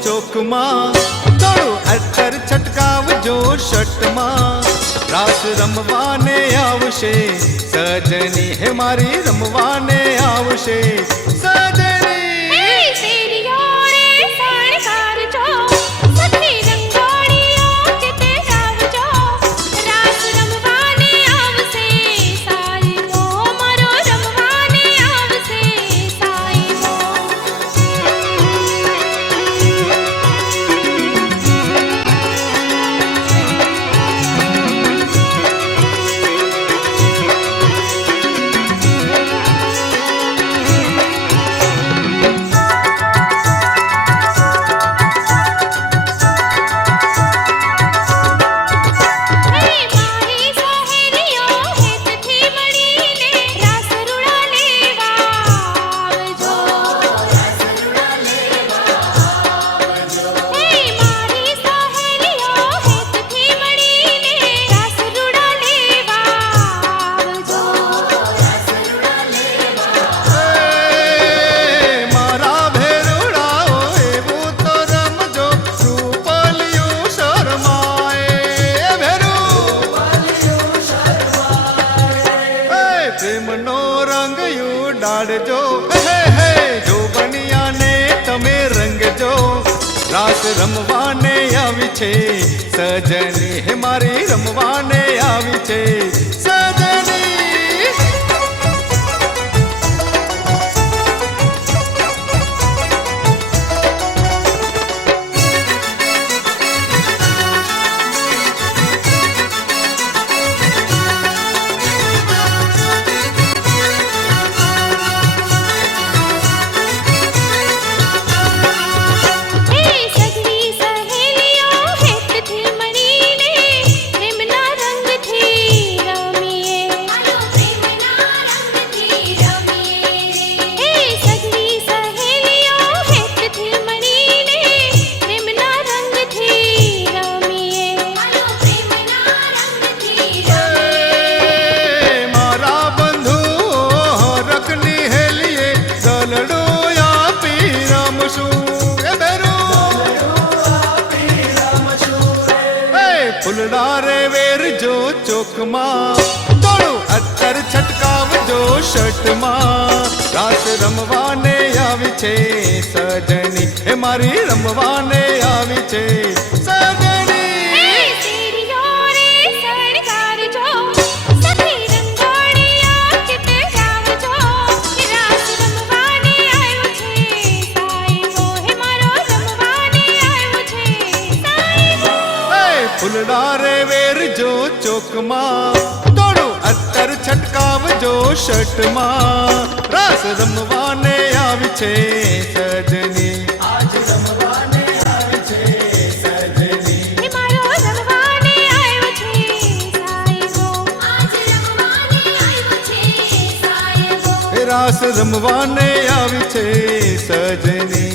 चोक मां थोड़ो अत्तर छटकावजो शट मां रास रमवाने आवशे सजनी हे मारी रमवाने आवशे सजनी डाड़जो हे जो बनिया ने तमे रंगजो रास रमवाने आवी छे सजनी हे मारी रमवाने आवी छे सजनी फुलडारे वेर जो चोक मां थोड़ो अत्तर छटकावजो शट मां रास रमवाने आवी छे सजनी हे मारी रमवाने आवी छे सजनी फुलडारे वेर जो चोक मां थोड़ो अत्तर छटकावजो शट मां रास रमवाने आवी छे सजनी आज रमवाने आवी छे सजनी हे मारो रमवाने आयो छे साईबो आज रमवाने आयो छे साईबो रास रमवाने आवी छे सजनी।